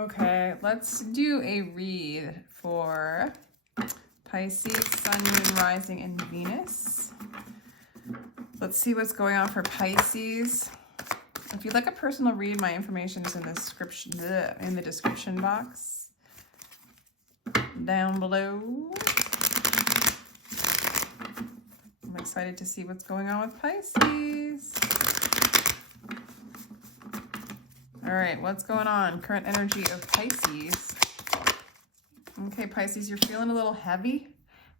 Okay, let's do a read for Pisces, Sun, Moon, Rising, and Venus. Let's see what's going on for Pisces. If you'd like a personal read, my information is in the description box down below. I'm excited to see what's going on with Pisces. All right, what's going on? Current energy of Pisces. Okay, Pisces, you're feeling a little heavy,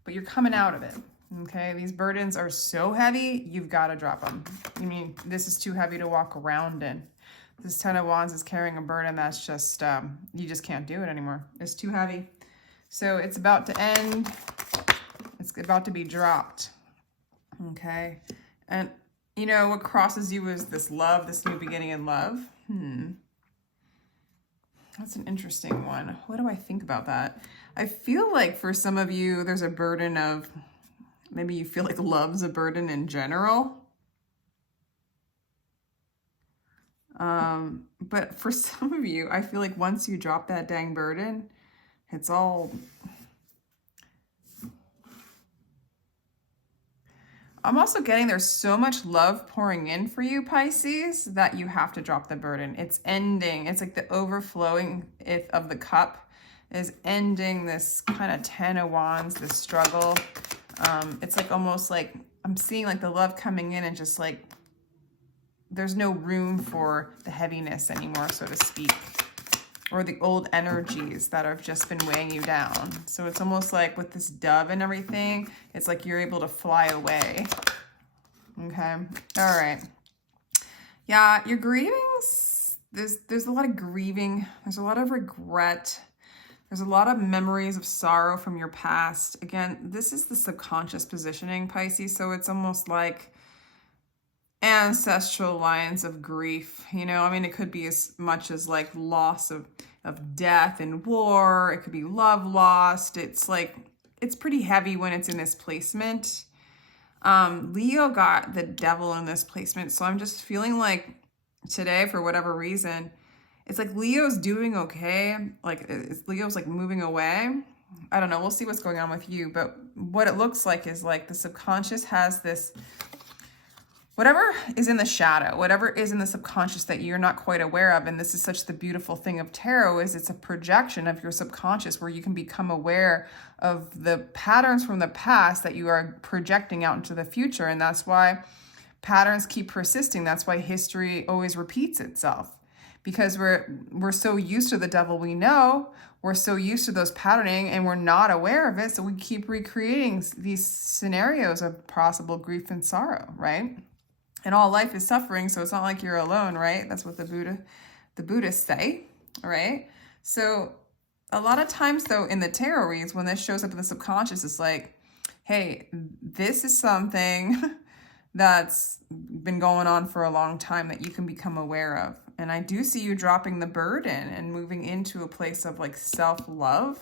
but you're coming out of it. Okay, these burdens are so heavy, you've got to drop them. I mean, this is too heavy to walk around in. This Ten of Wands is carrying a burden that's just, you just can't do it anymore. It's too heavy. So it's about to end. It's about to be dropped. Okay, and you know, what crosses you is this love, this new beginning in love. That's an interesting one. What do I think about that? I feel like for some of you, there's a burden of, maybe you feel like love's a burden in general. But for some of you, I feel like once you drop that dang burden, it's all... I'm also getting there's so much love pouring in for you, Pisces, that you have to drop the burden. It's ending. It's like the overflowing of the cup is ending this kind of Ten of Wands, this struggle. It's like almost like I'm seeing like the love coming in and just like there's no room for the heaviness anymore, so to speak, or the old energies that have just been weighing you down. So it's almost like with this dove and everything, it's like you're able to fly away. Okay, all right. Yeah, you're grieving. There's a lot of grieving. There's a lot of regret. There's a lot of memories of sorrow from your past. Again, this is the subconscious positioning, Pisces, so it's almost like ancestral lines of grief. You know, I mean, it could be as much as like loss of death and war. It could be love lost. It's like, it's pretty heavy when it's in this placement. Leo got the devil in this placement. So I'm just feeling like today, for whatever reason, it's like Leo's doing okay. Like Leo's like moving away. I don't know. We'll see what's going on with you. But what it looks like is like the subconscious has this, whatever is in the shadow, whatever is in the subconscious that you're not quite aware of, and this is such the beautiful thing of tarot, is it's a projection of your subconscious where you can become aware of the patterns from the past that you are projecting out into the future. And that's why patterns keep persisting. That's why history always repeats itself, because we're so used to the devil we know, we're so used to those patterning, and we're not aware of it. So we keep recreating these scenarios of possible grief and sorrow, right? And all life is suffering, so it's not like you're alone, right? That's what the Buddhists say, right? So a lot of times, though, in the tarot reads, when this shows up in the subconscious, it's like, hey, this is something that's been going on for a long time that you can become aware of. And I do see you dropping the burden and moving into a place of like self-love.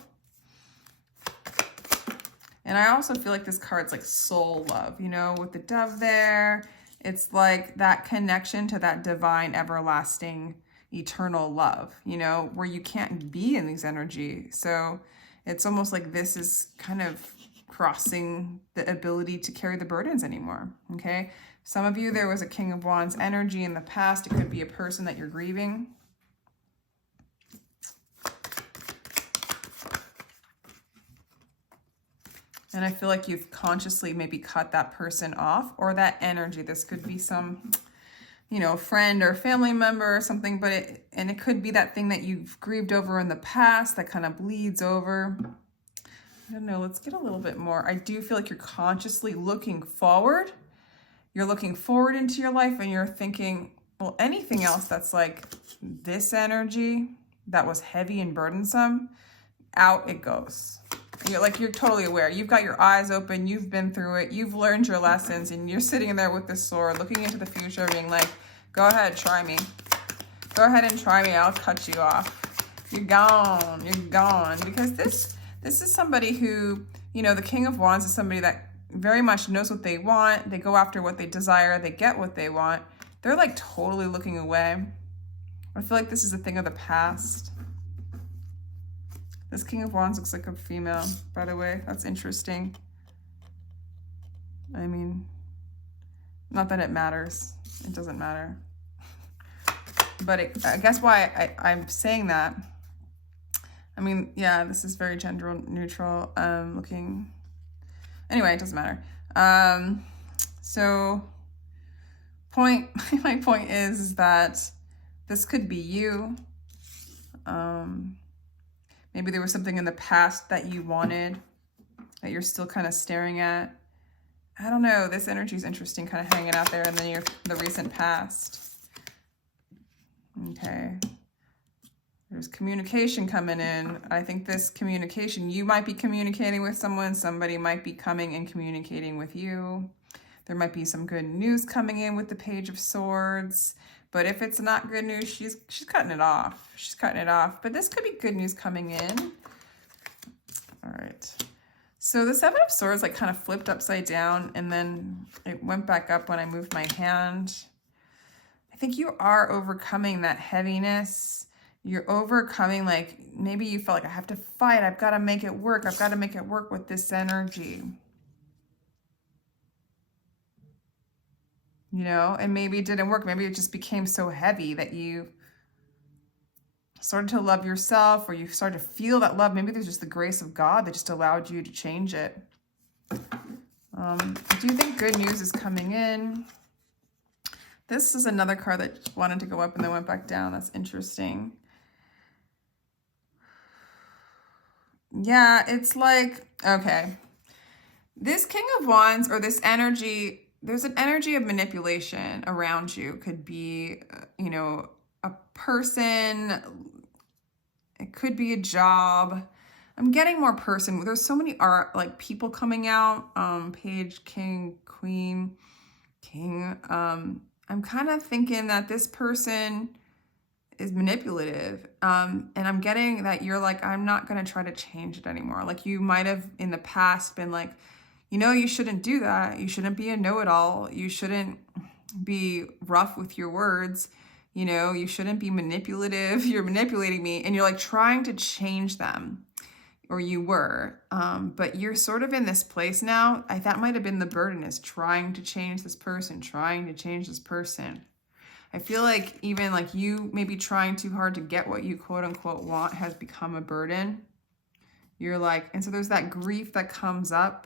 And I also feel like this card's like soul love, you know, with the dove there. It's like that connection to that divine, everlasting, eternal love, you know, where you can't be in these energies. So it's almost like this is kind of crossing the ability to carry the burdens anymore, okay? Some of you, there was a King of Wands energy in the past. It could be a person that you're grieving. And I feel like you've consciously maybe cut that person off, or that energy. This could be some, you know, friend or family member or something, but it could be that thing that you've grieved over in the past that kind of bleeds over. I don't know, let's get a little bit more. I do feel like you're consciously looking forward. You're looking forward into your life, and you're thinking, well, anything else that's like this energy that was heavy and burdensome, out it goes. You're totally aware. You've got your eyes open. You've been through it. You've learned your lessons, and you're sitting there with this sword, looking into the future, being like, go ahead, try me. Go ahead and try me. I'll cut you off. You're gone. You're gone. Because this is somebody who, you know, the King of Wands is somebody that very much knows what they want. They go after what they desire. They get what they want. They're like totally looking away. I feel like this is a thing of the past. This King of Wands looks like a female, by the way. That's interesting. I mean, not that it matters. It doesn't matter. But I guess why I'm saying that, I mean, yeah, this is very gender neutral looking. Anyway, it doesn't matter. So my point is that this could be you. Maybe there was something in the past that you wanted that you're still kind of staring at. I don't know. This energy is interesting, kind of hanging out there in the recent past. Okay. There's communication coming in. I think this communication, you might be communicating with someone. Somebody might be coming and communicating with you. There might be some good news coming in with the Page of Swords. But if it's not good news, she's cutting it off. She's cutting it off. But this could be good news coming in. All right. So the Seven of Swords like kind of flipped upside down, and then it went back up when I moved my hand. I think you are overcoming that heaviness. You're overcoming, like, maybe you felt like I have to fight. I've got to make it work. I've got to make it work with this energy. You know, and maybe it didn't work. Maybe it just became so heavy that you started to love yourself, or you started to feel that love. Maybe there's just the grace of God that just allowed you to change it. I do think good news is coming in. This is another card that wanted to go up and then went back down. That's interesting. Yeah, it's like, okay. This King of Wands, or this energy, there's an energy of manipulation around you. It could be, you know, a person. It could be a job. I'm getting more person. There's so many like people coming out. Page, King, Queen, King. I'm kind of thinking that this person is manipulative. And I'm getting that you're like, I'm not going to try to change it anymore. Like you might have in the past been like, you know, you shouldn't do that. You shouldn't be a know-it-all. You shouldn't be rough with your words. You know, you shouldn't be manipulative. You're manipulating me. And you're like trying to change them. Or you were. But you're sort of in this place now. That might have been the burden, is trying to change this person. Trying to change this person. I feel like even like you maybe trying too hard to get what you quote unquote want has become a burden. You're like, and so there's that grief that comes up.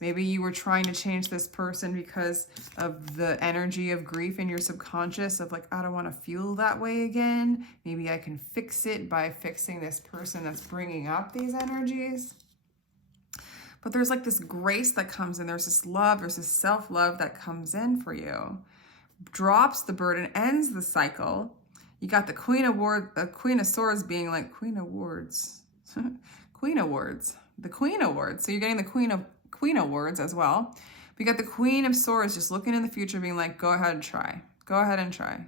Maybe you were trying to change this person because of the energy of grief in your subconscious of like, I don't want to feel that way again. Maybe I can fix it by fixing this person that's bringing up these energies. But there's like this grace that comes in. There's this love, there's this self-love that comes in for you. Drops the burden, ends the cycle. You got the Queen of Swords being like, Queen Awards. Queen Awards. The Queen Awards. So you're getting the Queen Awards as well. We got the Queen of Swords just looking in the future being like, go ahead and try. Go ahead and try.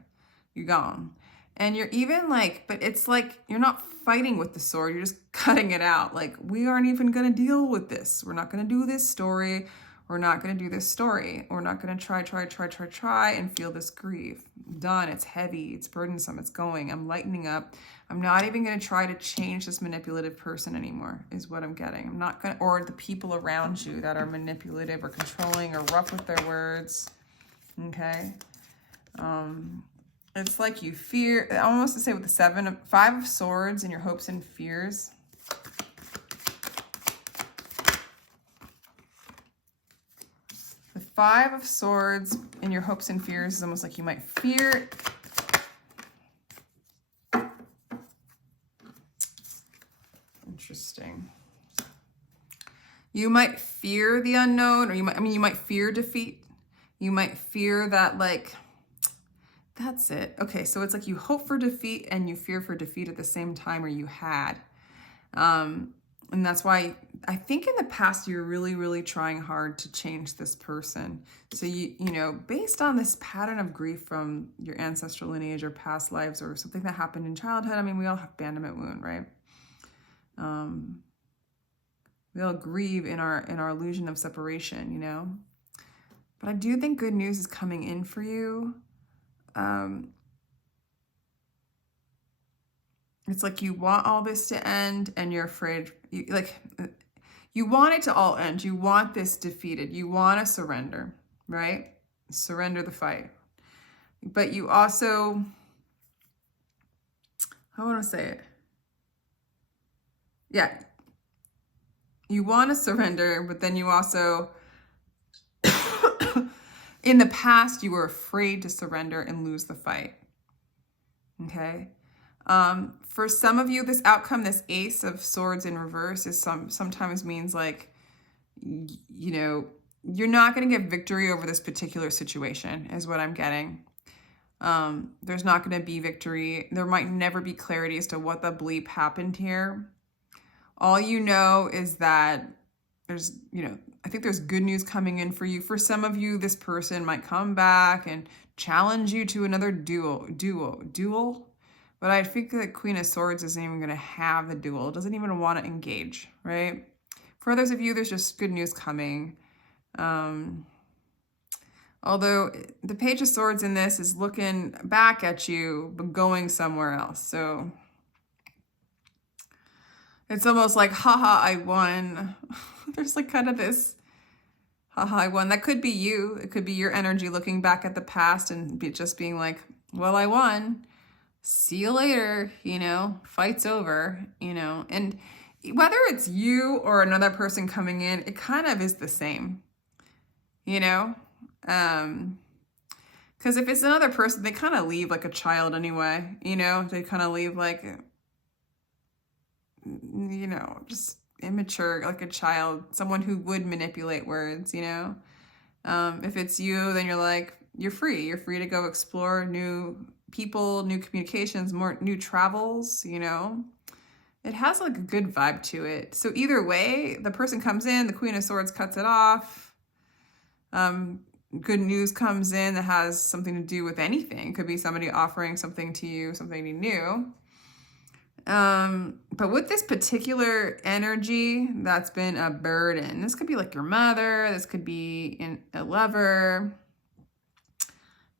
You're gone. And you're even like, but it's like, you're not fighting with the sword. You're just cutting it out. Like, we aren't even going to deal with this. We're not going to do this story. We're not going to do this story. We're not going to try and feel this grief. Done. It's heavy. It's burdensome. It's going. I'm lightening up. I'm not even going to try to change this manipulative person anymore, is what I'm getting. I'm not going to, or the people around you that are manipulative or controlling or rough with their words. Okay. It's like you fear, I almost to say with the Five of Swords and your hopes and fears. The Five of Swords in your hopes and fears is almost like you might fear. Interesting. You might fear the unknown, or you might fear defeat. You might fear that, like, that's it. Okay, so it's like you hope for defeat and you fear for defeat at the same time, or you had. And that's why I think in the past you're really, really trying hard to change this person. So you know, based on this pattern of grief from your ancestral lineage or past lives or something that happened in childhood. I mean, we all have abandonment wound, right? We all grieve in our illusion of separation, you know. But I do think good news is coming in for you. It's like you want all this to end and you're afraid, you want it to all end. You want this defeated. You want to surrender, right? Surrender the fight. But you also, I want to say it. Yeah. You want to surrender, but then you also, in the past, you were afraid to surrender and lose the fight. Okay. For some of you, this outcome, this Ace of Swords in reverse, is sometimes means like, you know, you're not going to get victory over this particular situation, is what I'm getting. There's not going to be victory. There might never be clarity as to what the bleep happened here. All you know is that there's, you know, I think there's good news coming in for you. For some of you, this person might come back and challenge you to another duel. But I think that Queen of Swords isn't even going to have the duel. It doesn't even want to engage, right? For others of you, there's just good news coming. Although the Page of Swords in this is looking back at you, but going somewhere else. So it's almost like, haha, I won. There's like kind of this, haha, I won. That could be you. It could be your energy looking back at the past and just being like, well, I won. See you later, you know, fight's over, you know. And whether it's you or another person coming in, it kind of is the same, you know. Because if it's another person, they kind of leave like a child anyway, you know. They kind of leave like, you know, just immature, like a child, someone who would manipulate words, you know. If it's you, then you're like, you're free. You're free to go explore new people, new communications, more new travels, you know. It has like a good vibe to it. So either way, the person comes in, the Queen of Swords cuts it off. Good news comes in that has something to do with anything. It could be somebody offering something to you, something new. But with this particular energy, that's been a burden. This could be like your mother. This could be a lover.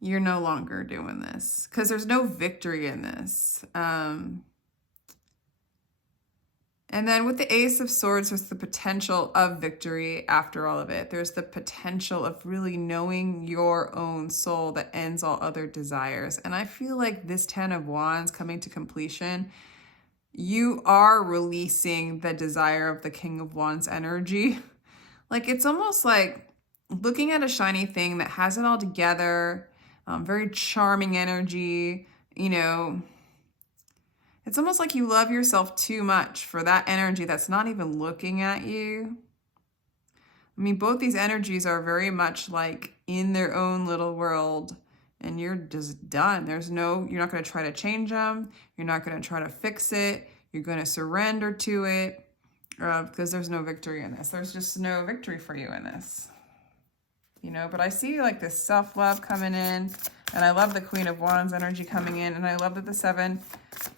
You're no longer doing this because there's no victory in this. And then with the Ace of Swords, there's the potential of victory after all of it. There's the potential of really knowing your own soul that ends all other desires. And I feel like this 10 of Wands coming to completion, you are releasing the desire of the King of Wands energy. Like it's almost like looking at a shiny thing that has it all together, very charming energy, you know. It's almost like you love yourself too much for that energy that's not even looking at you. I mean, both these energies are very much like in their own little world, and you're just done. You're not going to try to change them. You're not going to try to fix it. You're going to surrender to it because there's no victory in this. There's just no victory for you in this. You know, but I see like this self-love coming in, and I love the Queen of Wands energy coming in, and I love that the 7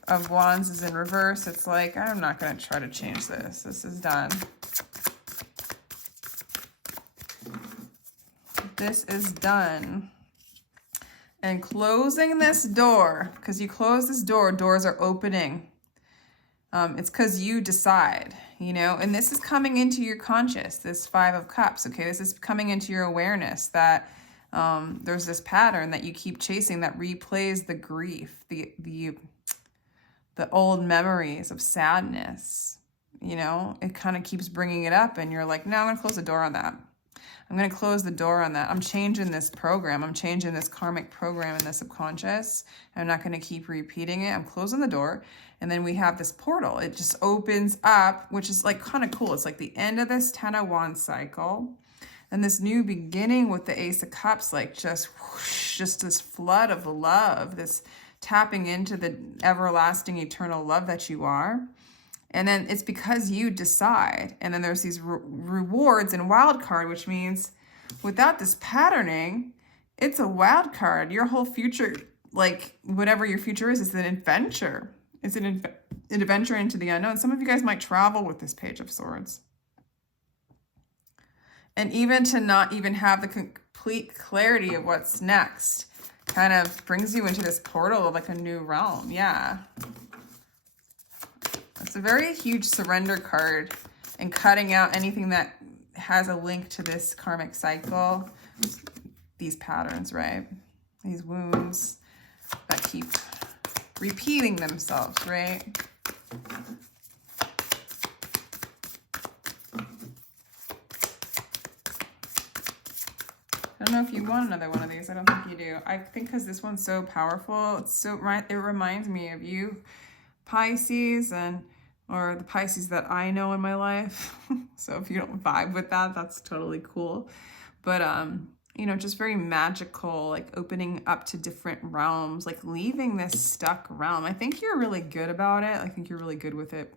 of Wands is in reverse. It's like, I'm not going to try to change this. This is done. This is done. And closing this door, because you close this door, doors are opening. It's because you decide, you know, and this is coming into your conscious, this 5 of Cups, okay? This is coming into your awareness that there's this pattern that you keep chasing that replays the grief, the old memories of sadness, you know? It kind of keeps bringing it up, and you're like, no, I'm going to close the door on that. I'm going to close the door on that. I'm changing this program. I'm changing this karmic program in the subconscious. I'm not going to keep repeating it. I'm closing the door. And then we have this portal. It just opens up, which is like kind of cool. It's like the end of this 10 of Wands cycle. And this new beginning with the Ace of Cups, like just whoosh, just this flood of love, this tapping into the everlasting eternal love that you are. And then it's because you decide. And then there's these rewards and wild card, which means without this patterning, it's a wild card. Your whole future, like whatever your future is an adventure. It's an adventure into the unknown. Some of you guys might travel with this Page of Swords. And even to not even have the complete clarity of what's next kind of brings you into this portal of like a new realm. Yeah. It's a very huge surrender card and cutting out anything that has a link to this karmic cycle. These patterns, right? These wounds that keep repeating themselves, right? I don't know if you want another one of these. I don't think you do. I think because this one's so powerful, it's so right. It reminds me of you, Pisces, or the Pisces that I know in my life. So if you don't vibe with that, that's totally cool. But you know, just very magical, like opening up to different realms, like leaving this stuck realm. I think you're really good about it. I think you're really good with it.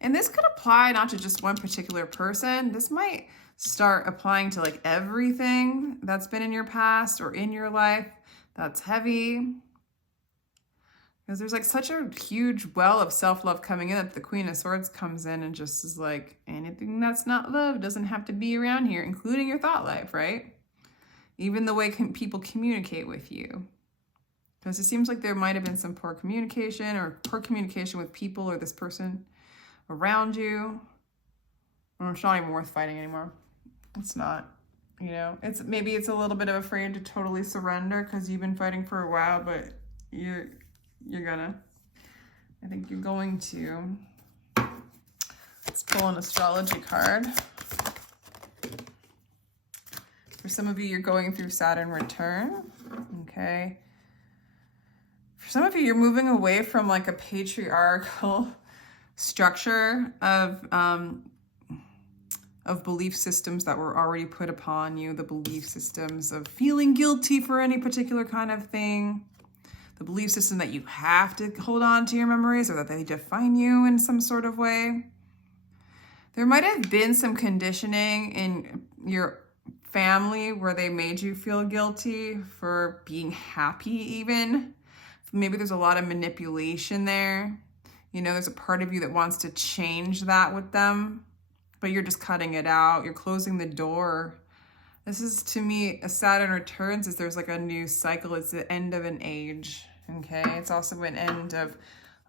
And this could apply not to just one particular person. This might start applying to like everything that's been in your past or in your life that's heavy. Because there's like such a huge well of self-love coming in that the Queen of Swords comes in and just is like, anything that's not love doesn't have to be around here, including your thought life, right? Even the way people communicate with you. Because it seems like there might have been some poor communication with people or this person around you. Or it's not even worth fighting anymore. It's not, you know, maybe it's a little bit of afraid to totally surrender because you've been fighting for a while, but you're gonna, I think you're going to. Let's pull an astrology card. For some of you, you're going through Saturn return, okay? For some of you, you're moving away from like a patriarchal structure of belief systems that were already put upon you, the belief systems of feeling guilty for any particular kind of thing, the belief system that you have to hold on to your memories or that they define you in some sort of way. There might have been some conditioning in your family where they made you feel guilty for being happy even. Maybe there's a lot of manipulation there. You know, there's a part of you that wants to change that with them, but you're just cutting it out. You're closing the door. This is, to me, a Saturn returns is there's like a new cycle. It's the end of an age, okay? It's also an end of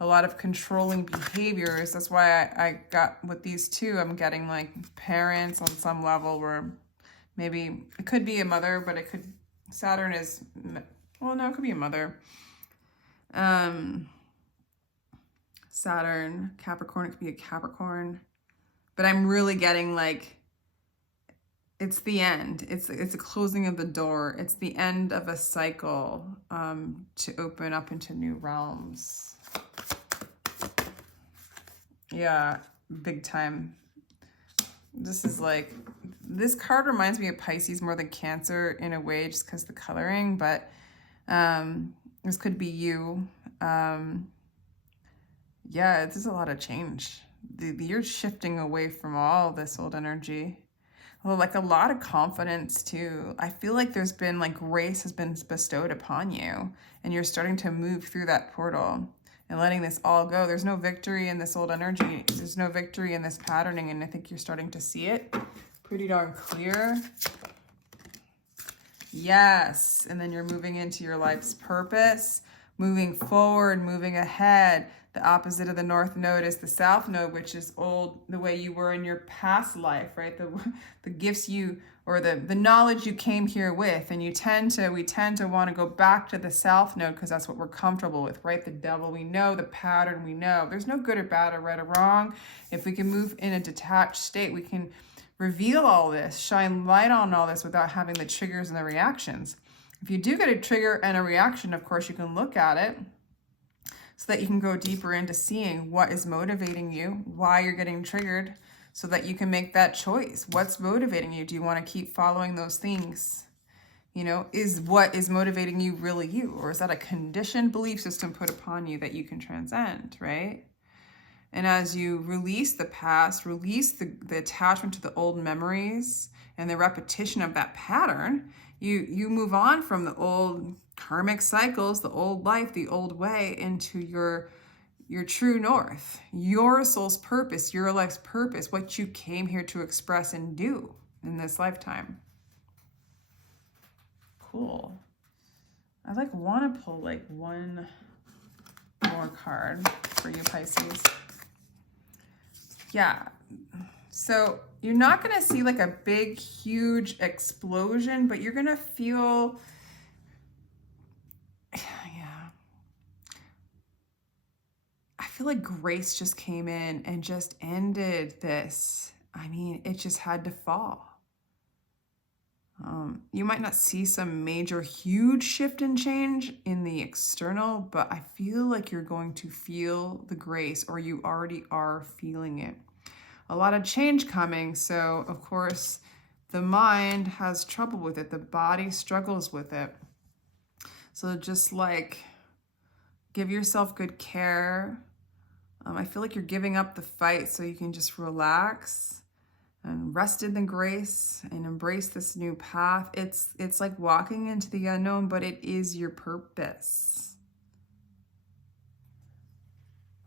a lot of controlling behaviors. That's why I got with these two, I'm getting like parents on some level where maybe it could be a mother, but it could, Saturn is, well, no, it could be a mother. Saturn, Capricorn, it could be a Capricorn. But I'm really getting like, it's the end. It's a closing of the door. It's the end of a cycle to open up into new realms. Yeah, big time. This is like, this card reminds me of Pisces more than Cancer in a way, just because the coloring, but this could be you. Yeah, there's a lot of change. You're shifting away from all this old energy. Well, like a lot of confidence too. I feel like there's been like grace has been bestowed upon you and you're starting to move through that portal and letting this all go. There's no victory in this old energy. There's no victory in this patterning, and I think you're starting to see it pretty darn clear. Yes, and then you're moving into your life's purpose, moving forward, moving ahead. The opposite of the North Node is the South Node, which is old, the way you were in your past life, right? The gifts you, or the knowledge you came here with. And we tend to want to go back to the South Node because that's what we're comfortable with, right? The devil we know, the pattern we know. There's no good or bad or right or wrong. If we can move in a detached state, we can reveal all this, shine light on all this without having the triggers and the reactions. If you do get a trigger and a reaction, of course, you can look at it so that you can go deeper into seeing what is motivating you, why you're getting triggered, so that you can make that choice. What's motivating you? Do you want to keep following those things? You know, is what is motivating you really you? Or is that a conditioned belief system put upon you that you can transcend, right? And as you release the past, release the attachment to the old memories and the repetition of that pattern, you move on from the old karmic cycles, the old life, the old way, into your true north, your soul's purpose, your life's purpose, what you came here to express and do in this lifetime. Cool. I want to pull like one more card for you, Pisces. Yeah. So you're not going to see like a big, huge explosion, but you're going to feel, yeah. I feel like grace just came in and just ended this. I mean, it just had to fall. You might not see some major, huge shift and change in the external, but I feel like you're going to feel the grace, or you already are feeling it. A lot of change coming, so of course the mind has trouble with it, the body struggles with it. So just like give yourself good care. I feel like you're giving up the fight so you can just relax and rest in the grace and embrace this new path. It's like walking into the unknown, but it is your purpose.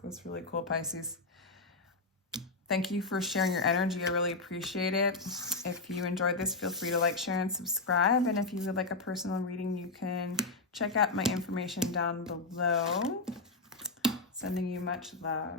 That's really cool, Pisces. Thank you for sharing your energy. I really appreciate it. If you enjoyed this, feel free to like, share, and subscribe. And if you would like a personal reading, you can check out my information down below. Sending you much love.